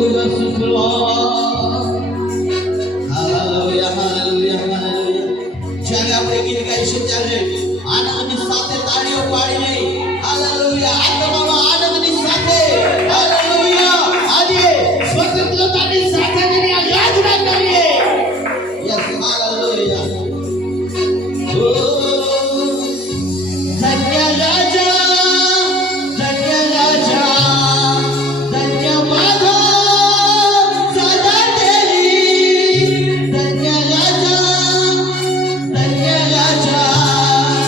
Hallelujah hallelujah hallelujah. જ્યારે આપણે ગીત ગાઈશું ત્યારે આનંદની સાથે તાળીઓ પાડીને હાલેલુયા આત્મામાં આનંદની સાથે હાલેલુયા આજે સ્વતંત્રતાની સાથે તેની આરાધના કરીએ. Yes hallelujah. ધન્ય રાજા ધન્ય રાજા ધન્ય માધવ સદા તેરી ધન્ય રાજા ધન્ય રાજા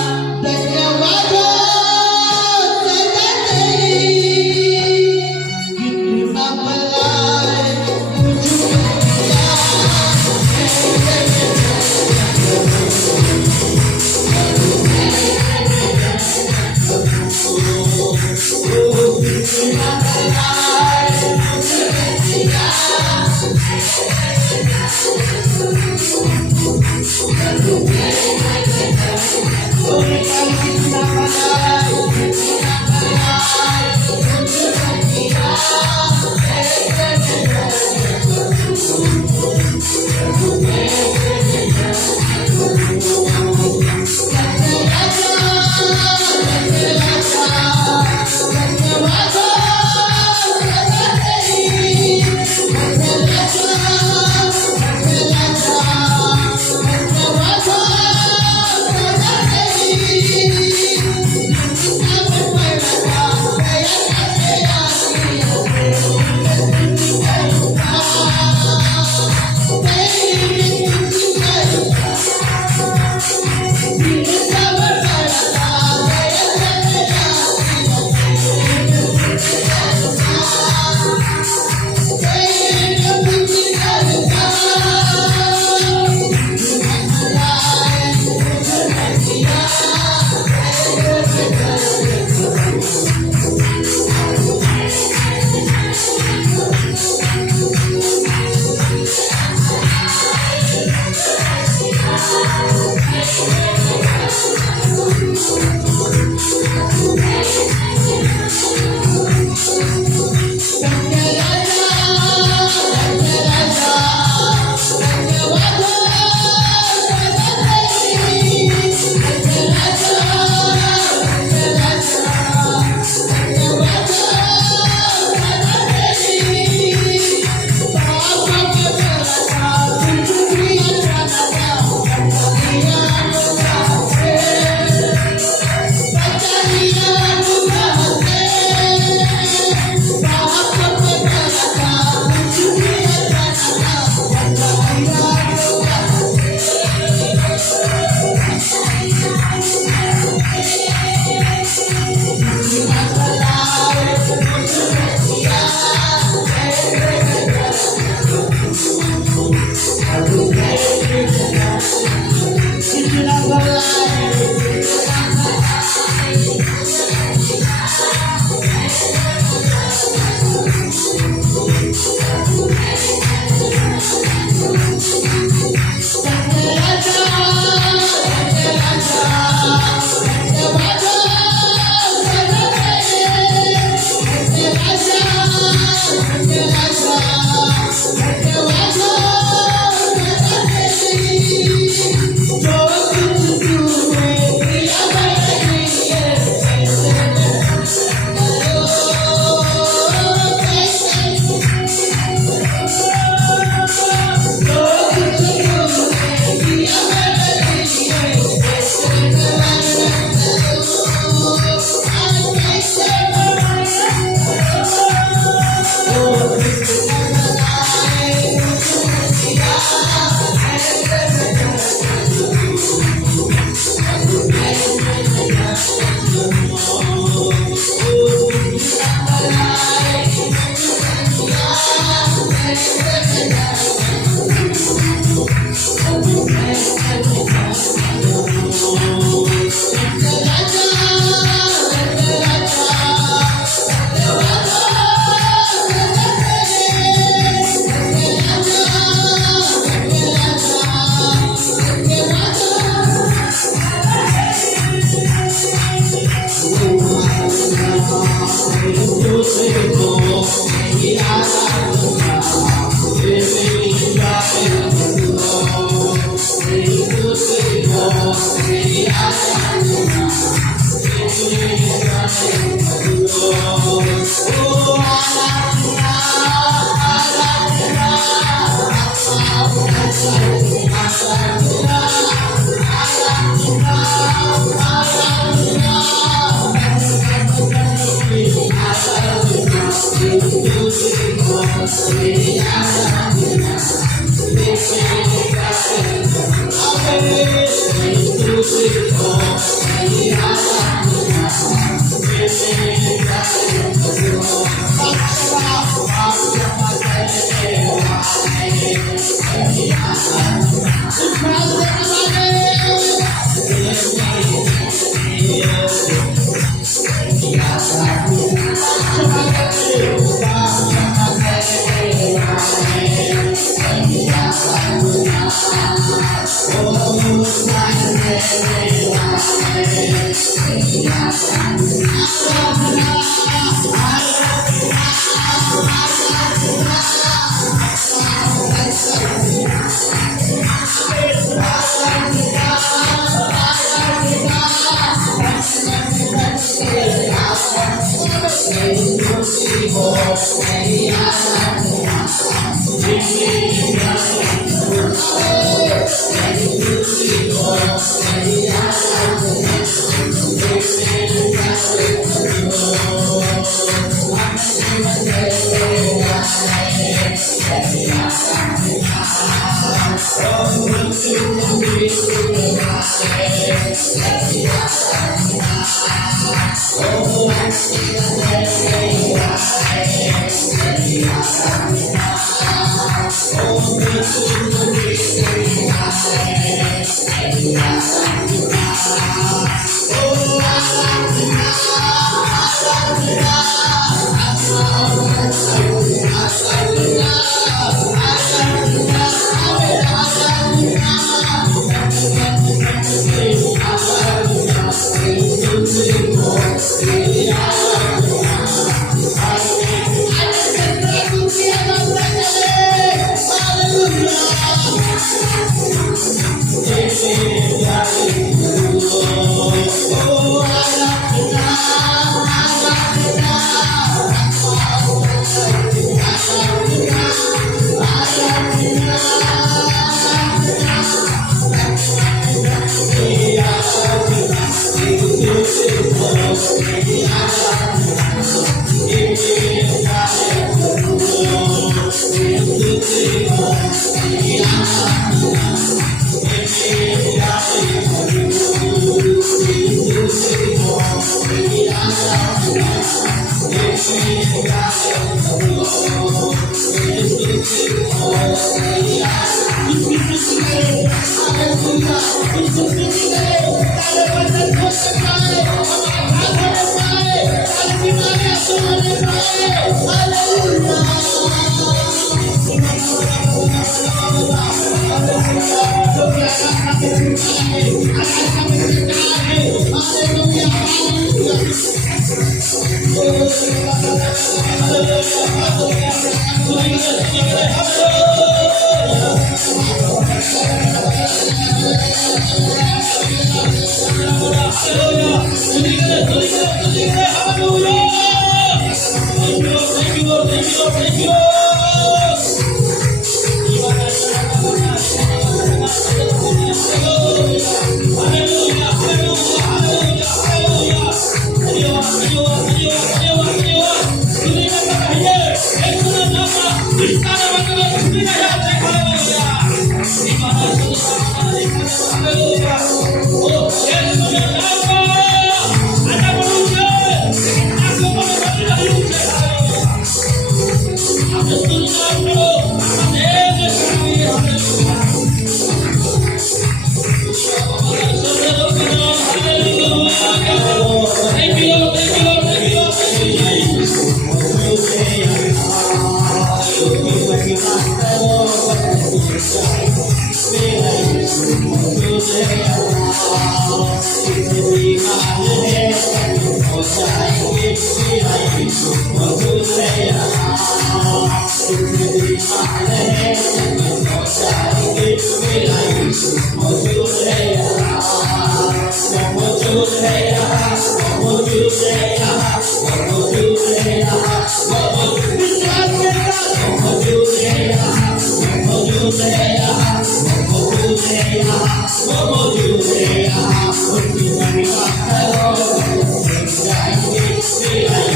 What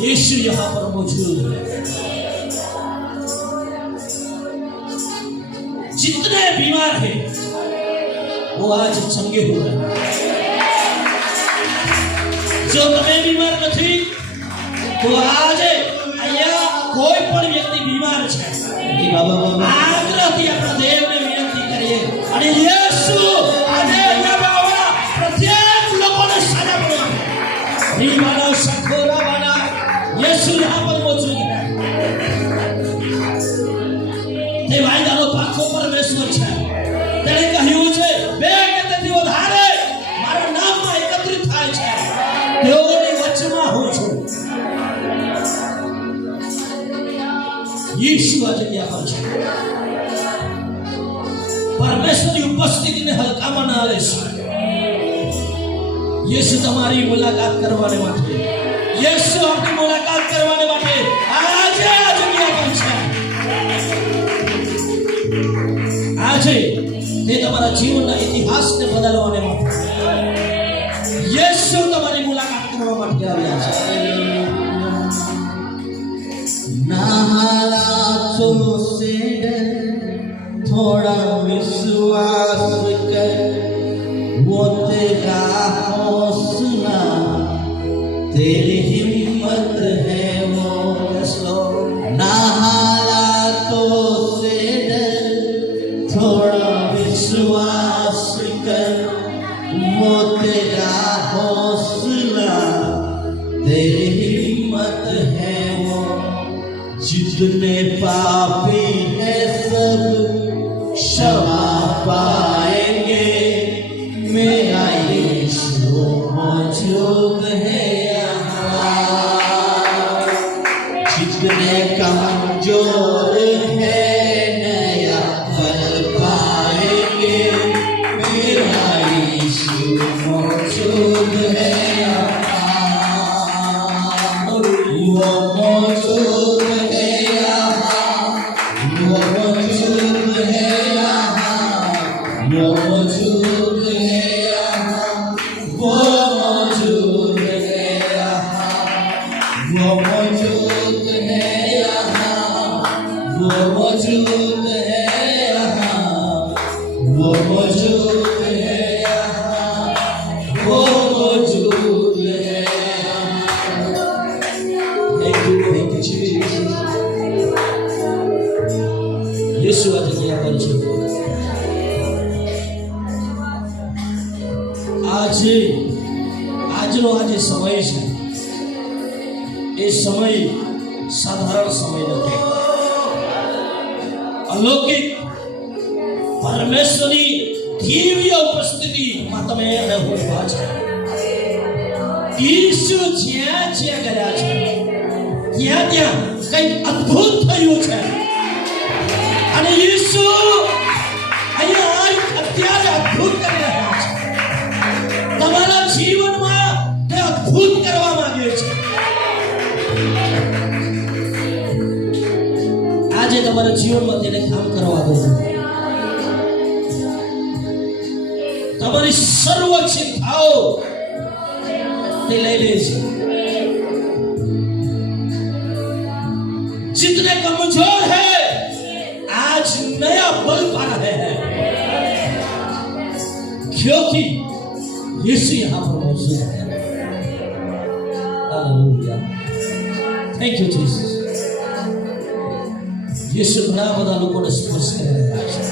यीशु यहाँ पर मौजूद है। जितने बीमार हैं वो आज चंगे हो रहे हैं। जो તમે બીમાર નથી તો આજે અહીંયા કોઈ પણ વ્યક્તિ બીમાર છે આગ્રહથી આપણા દેવને વિનંતી કરીએ અને યેસુ આજે અહીંયા બેઠેલા પ્રત્યેક લોકોને સાજા કરો। બીમારો સખોરા વાળા યેસુ यहाँ पर मौजूद है। તે વાયદાનો પાકો પરમેશ્વર છે। તેણે કહ્યું છે બે કે તેથી વધારે મારા નામમાં એકત્રિત થાય છે તેઓની વચમાં હું છું। यीशु आज यहाँ पर છે। પરમેશ્વરની ઉપસ્થિતિને હલકામાં ના લેશો। યેસુ તમારી મુલાકાત કરવાને માટે યેસુ આપની મુલાકાત કરવાને માટે આજે આ જગ્યા પર છે। આજે તે તમારા જીવનના ઇતિહાસને બદલવાને માટે યેસુ તમારી મુલાકાત કરવા માટે આવ્યા છે। हालातों से डर थोड़ा विश्वास कर वो तेरा हौसला तेरी हिम्मत है वो ना हालातों से डर थोड़ा विश्वास कर वो तेरा हौसला तेरी हिम्मत है वो जितने पापी है सब क्षमा पाएंगे मेरा यीशु मौजूद है यहाँ। जितने कमजोर है नया पल पाएंगे मेरा यीशु मौजूद है यहाँ। वो मौजूद है यहाँ, वो मौजूद है यहाँ, वो मौजूद है यहाँ, वो मौजूद है यहाँ, वो मौजूद है यहाँ, वो मौजूद है यहाँ, वो मौजूद है यहाँ, वो मौजूद है यहाँ। Thank you, Jesus. यीशु आ जग्या पर છે આજનો આ જે સમય છે એ સમય સાધારણ સમય નથી અલૌકિક પરમેશ્વરની દિવ્ય ઉપસ્થિતિમાં તમે અને હું ઉભા છે ઈસુ જ્યાં જ્યાં ગયા છે ત્યાં ત્યાં કંઈક અદ્ભુત થયું છે અને ઈસુ અહીંયા અત્યારે અદ્ભુત કરી રહ્યા છે તમારા જીવનમાં તે અદ્ભુત કરવા માંગે છે આજે તમારા જીવનમાં તેને કામ કરવા દો તમારી સર્વ ચિંતાઓ તે લઈ લે છે जितने कमजोर है आज नया बल पा रहे हैं क्योंकि यीशु यहाँ पर मौजूद है हालेलुया थैंक यू जीसस यीशु घણા બધા લોકોને સ્પર્શ કરી રહ્યા છે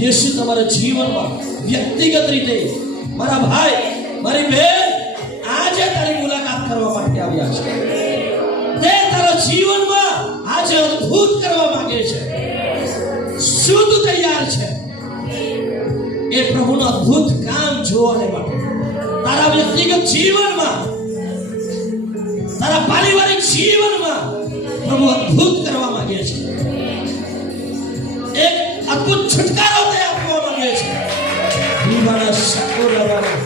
यीशु તમારા જીવનમાં વ્યક્તિગત રીતે મારા ભાઈ મારી બહેન આજે તારી મુલાકાત કરવા માટે આવ્યા છે તે તારા જીવનમાં આજે અદ્ભુત કરવા માંગે છે શુદ્ધ તૈયાર છે એ પ્રભુનું અદ્ભુત કામ જોવાને માટે તારા વ્યક્તિગત જીવનમાં તારા પારિવારિક જીવનમાં પ્રભુ અદ્ભુત કરવા માંગે છે એક અદ્ભુત છુટકારો તે આપવા માંગે છે દીવાના શકુર રવાના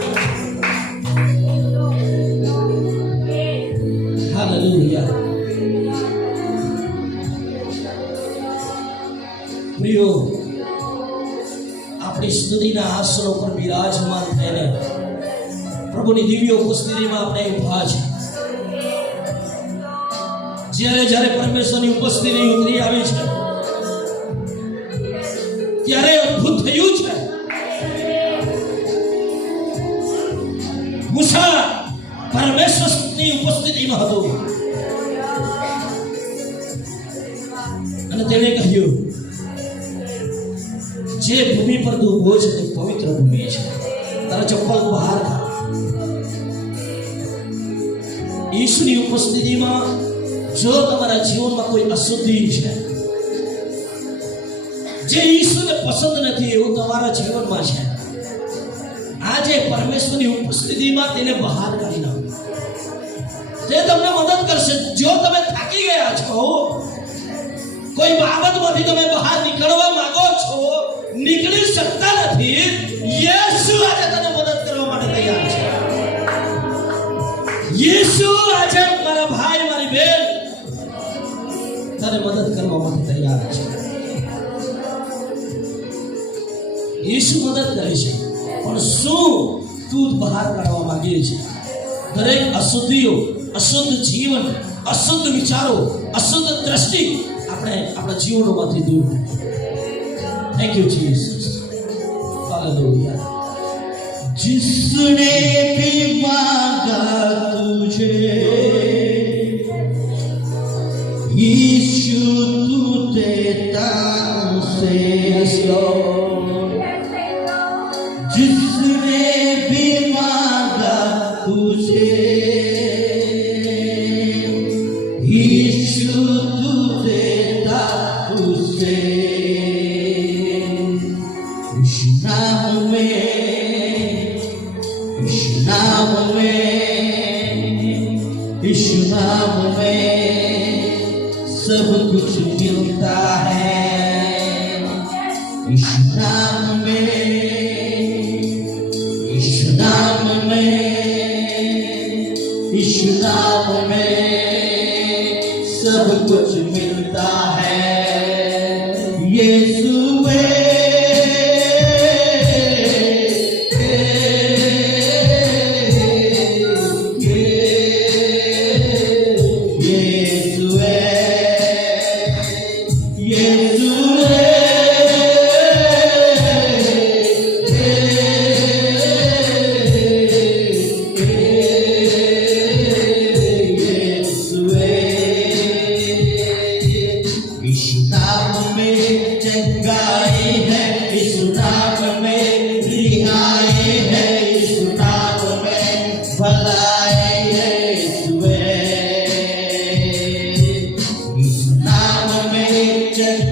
હાલેલુયા પ્રિયો આપણી સ્તુતિના આસનો પર બિરાજમાન થઈને પ્રભુની દિવ્ય ઉપસ્થિતિમાં આપણે ઊભા છે જ્યારે જ્યારે પરમેશ્વરની ઉપસ્થિતિ ઉતરી આવી છે ત્યારે અદ્ભુત થયું છે મૂસા પરમેશ્વરની ઉપસ્થિતિમાં હતો અને તેણે કહ્યું જે ભૂમિ પર તું ઉભો છે તે પવિત્ર ભૂમિ છે તારા ચપ્પલ બહાર કાઢ ઈશ્વરની ઉપસ્થિતિમાં જો તમારા જીવનમાં કોઈ અશુદ્ધિ છે જે ઈશ્વરને પસંદ નથી એવું તમારા જીવનમાં છે આજે પરમેશ્વરની ઉપસ્થિતિમાં તેને બહાર કાઢી નાખો તે તમને મદદ કરશે જો તમે થાકી ગયા છો કોઈ બાબતમાંથી તમે બહાર નીકળવા માંગો છો નીકળી શકતા નથી યેસુ આજે તને મદદ કરવા માટે તૈયાર છે યેસુ આજે મારા ભાઈ મારી બહેન તને મદદ કરવા માટે તૈયાર છે યેસુ મદદ કરે છે પણ શું તું બહાર કાઢવા માંગે છે દરેક અશુદ્ધિઓ અશુદ્ધ જીવન અશુદ્ધ વિચારો અશુદ્ધ દ્રષ્ટિ આપણે આપણા જીવનોમાંથી દૂર થેન્ક યુ જીસસ હાલેલુયા जिसने भी मांगा तुझे यीशु तू देता उसे जिसने भी मांगा तुझे यीशु तू देता उसे इस नाम में यीशु नाम में सब कुछ मिलता है यीशु नाम में यीशु नाम में सब कुछ मिलता है यीशु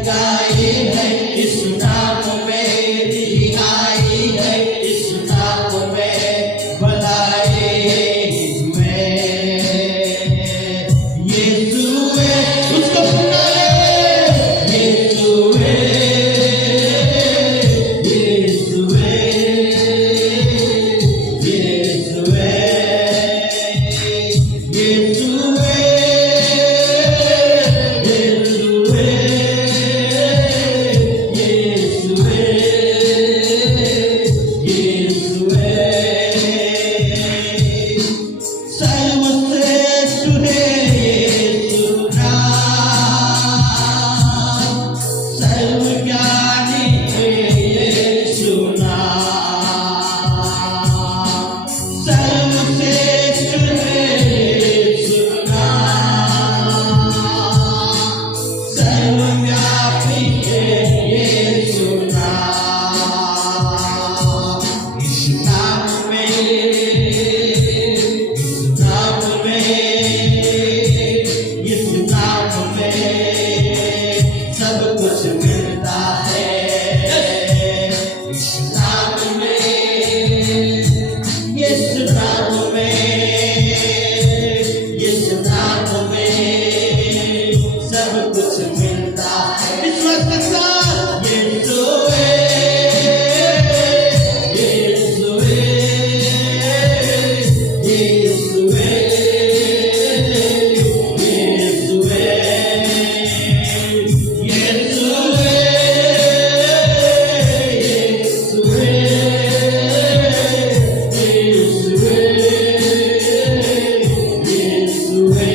सच्चाई है इस नाम में, रिहाई है इस नाम में, भलाई है इसमें। यीशु है, उसको सुनाए। यीशु है, यीशु है, यीशु है, यीशु है, यीशु है, यीशु है, यीशु है। सर्वश्रेष्ठ है यीशु नाम, सर्वज्ञानी है यीशु नाम, सर्वश्रेष्ठ है यीशु नाम, सर्वव्यापी है यीशु नाम। इस नाम में, इस नाम में, इस नाम में सब कुछ मिलता है। इस नाम में, इस नाम में, इस नाम में सब कुछ मिलता है। विश्वास के साथ यीशु है, यीशु है, यीशु है, यीशु है, यीशु है, यीशु है, यीशु है, यीशु है।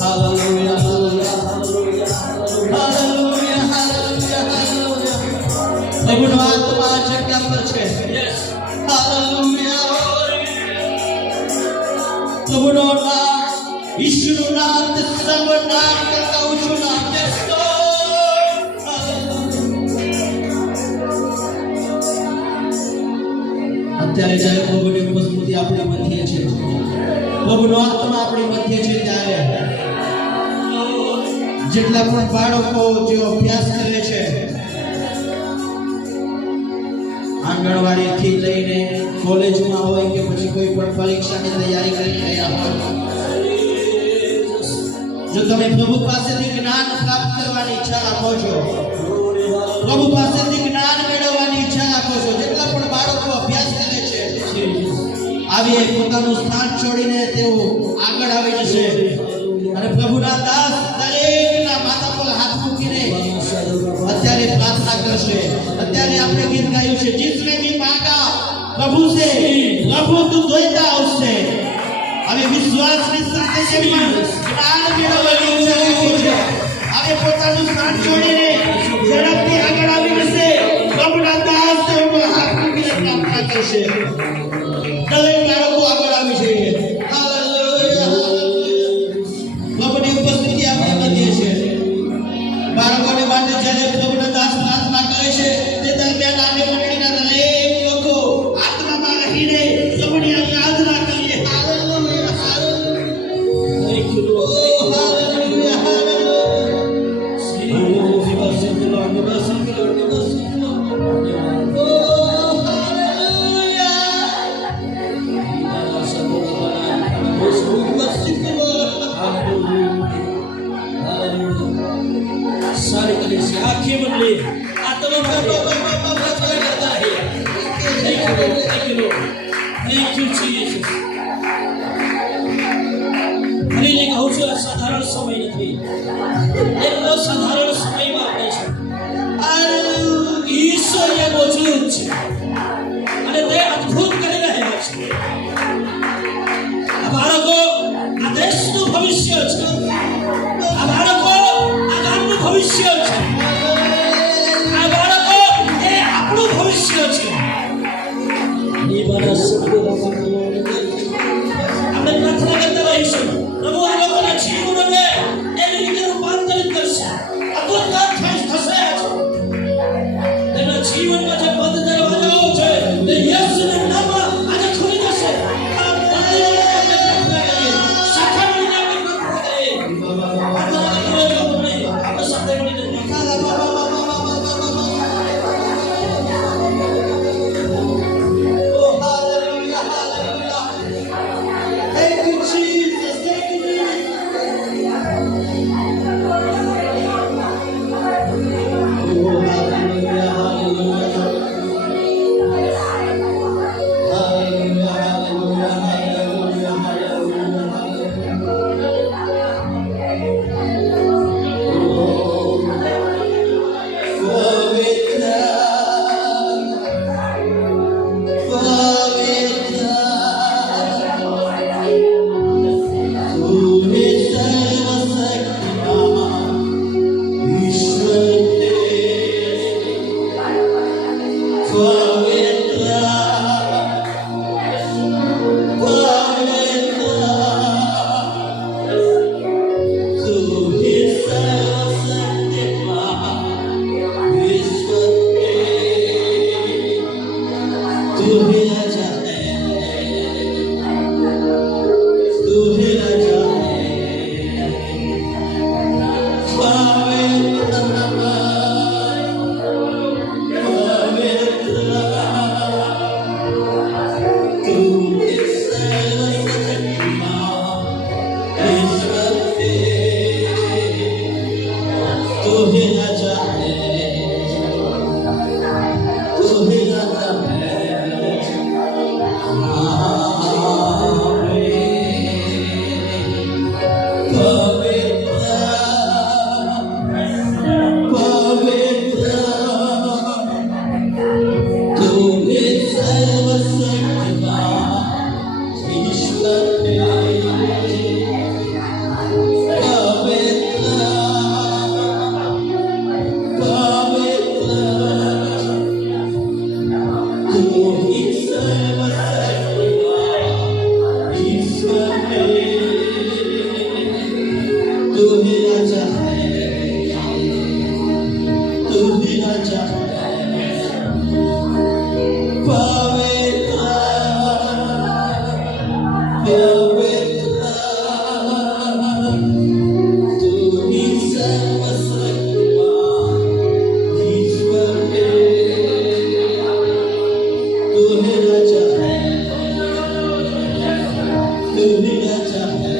Hallelujah, hallelujah, hallelujah, hallelujah, hallelujah, hallelujah. પ્રભુનો આત્મા જગ્યા પર છે। હાલેલુયા। પ્રભુનો નામ, ઈશ્વરનું નામ તે સર્વ નામ કરતા ઊંચું નામ છે। અત્યારે જ્યારે પ્રભુની ઉપસ્થિતિ આપણી મધ્ય છે, પ્રભુનો આત્મા આપણી મધ્ય છે, ત્યારે જેટલા પણ બાળકો જેઓ અભ્યાસ કરે છે, આંગણવાડીથી લઈને કોલેજમાં હોય કે પછી કોઈ પણ પરીક્ષાની તૈયારી કરી રહ્યા હોય, જો તમે પ્રભુ પાસેથી જ્ઞાન પ્રાપ્ત કરવાની ઈચ્છા રાખો છો, પ્રભુ પાસેથી જ્ઞાન મેળવવાની ઈચ્છા રાખો છો, જેટલા પણ બાળકો અભ્યાસ કરે છે, આવી પોતાનું સ્થાન છોડીને તેઓ આગળ આવી જશે અને પ્રભુના દાસ દરેકના માથા પર હાથ મૂકીને અત્યારે પ્રાર્થના કરશે। અત્યારે આપણે ગીત ગાયું છે, जिसने भी मांगा प्रभु से, प्रभु तू देता उससे। હવે વિશ્વાસની સાથે જેવી જ્ઞાન મેળવવાની ઈચ્છા રાખી છે, હવે પોતાનું સ્થાન છોડીને ઝડપથી આગળ આવી જશે। પ્રભુના દાસ તેઓ હાથ મૂકીને પ્રાર્થના કરશે। દરેક બાળકો આગળ આવી જઈએ। Hallelujah, hallelujah. પ્રભુની ઉપસ્થિતિ આપણી મધ્ય છે। બાળકોને માટે જ્યારે પ્રભુના દાસ પ્રાર્થના કરે છે, તે દરમિયાન આપણે મંડળીના દરેક લોકો આત્મામાં રહીને પ્રભુની આરાધના કરીએ। Hallelujah, hallelujah. Thank you, Lord. Hallelujah, hallelujah. Oh, we worship you, Lord. We worship you, Lord. We worship you, Lord. Oh, hallelujah. We worship you, Lord. Hallelujah. सारी कलीसिया आंखें बंद ले, आत्मा करता है। Thank you, Lord. Thank you, Lord. Thank you, Jesus. હરીને કહું છું, આ સાધારણ સમય નથી, એક અસાધારણ સમયમાં આપણે છે। ઈશ્વર એ મોજૂદ છે અને તે અદ્ભુત કરી રહ્યા છે। આ બાળકો આ દેશનું ભવિષ્ય છે, આ બાળકો આગામનું ભવિષ્ય છે, આ બાળકો એ આપણું ભવિષ્ય છે। આપણે પ્રાર્થના કરતા રહીશું, પ્રભુ આ લોકોના જીવનને એવી રીતે રૂપાંતરિત કરશે, અદ્ભુત કામ થશે। તેમના જીવનમાં જે બંધ દરવાજાઓ છે તે યેસુના નામમાં આજે ખુલી જશે। સાથે મળીને આપણે પ્રાર્થના કરીએ। ईश्वर है, तू ही राजा है, तू ही राजा है, पवित्र पवित्र, तू ही सर्वशक्तिमान ईश्वर है, तू ही राजा है, तू ही राजा है।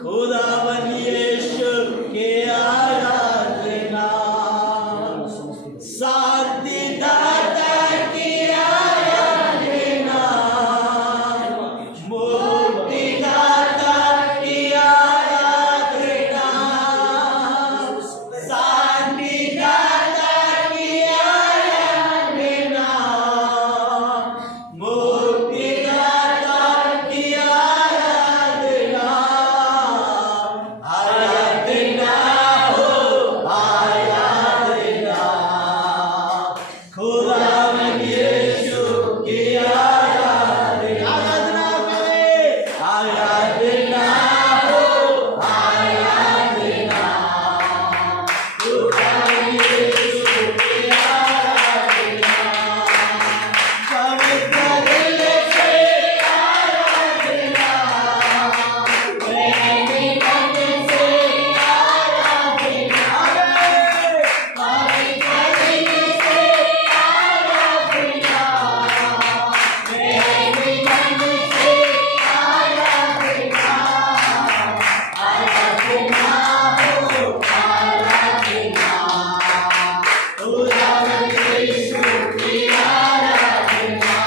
खुदावन यीशु की आराधना, शांति दाता की आराधना, मुक्ति दाता की आराधना, शांति दाता की आराधना, मुक्ति दाता की आराधना, आराधना हो आराधना, खुदावन यीशु की आराधना, आराधना करें, आराधना हो आराधना, खुदावन यीशु की आराधना, पवित्र दिल से आराधना, प्रेमी मन से आराधना, पवित्र दिल से आराधना, प्रेमी मन से आराधना, आराधना हो आराधना, खुदावन यीशु की आराधना,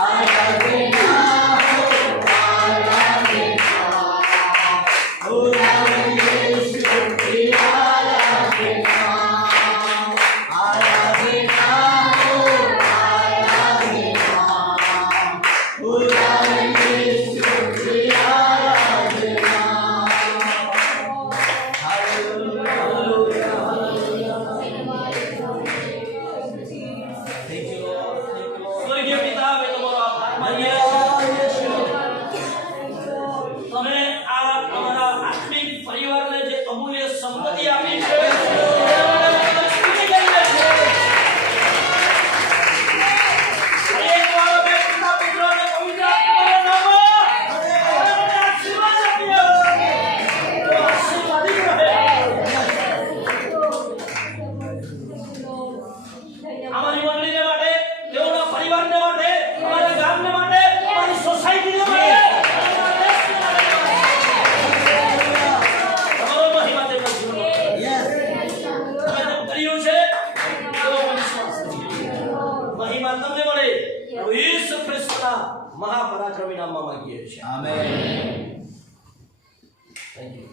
आराधना हो आराधना, खुदावन यीशु की आराधना, आराधना हो आराधना, खुदावन यीशु की आराधना, हालेलुया, हालेलुया। સ્વર્ગીય પિતા, અમે તમારો આભાર માનીએ છીએ. તમે આ અમારા આત્મિક પરિવારને જે અમૂલ્ય સંપત્તિ આપી છે, અમે સ્તુતિ કરીએ છીએ. અને એકવાર અમે પિતા, પુત્ર અને પવિત્ર આત્માના નામમાં અમને આશીર્વાદ આપીએ. તો આશીર્વાદિત રહે. અમારી મંડળીને માટે, તેઓના પરિવારને માટે, અમારા ગામને માટે, અમારી સોસાયટીને માટે, અમારા દેશને માટે તમારો મહિમા તેમના જીવનમાં કરો. તમે તેમ કર્યું છે એવો અમે વિશ્વાસ કરીએ. મહિમા તમને મળે પ્રભુ ઈસુ ખ્રિસ્તના મહાપરાક્રમી નામમાં માંગીએ છીએ. આમેન. Thank you.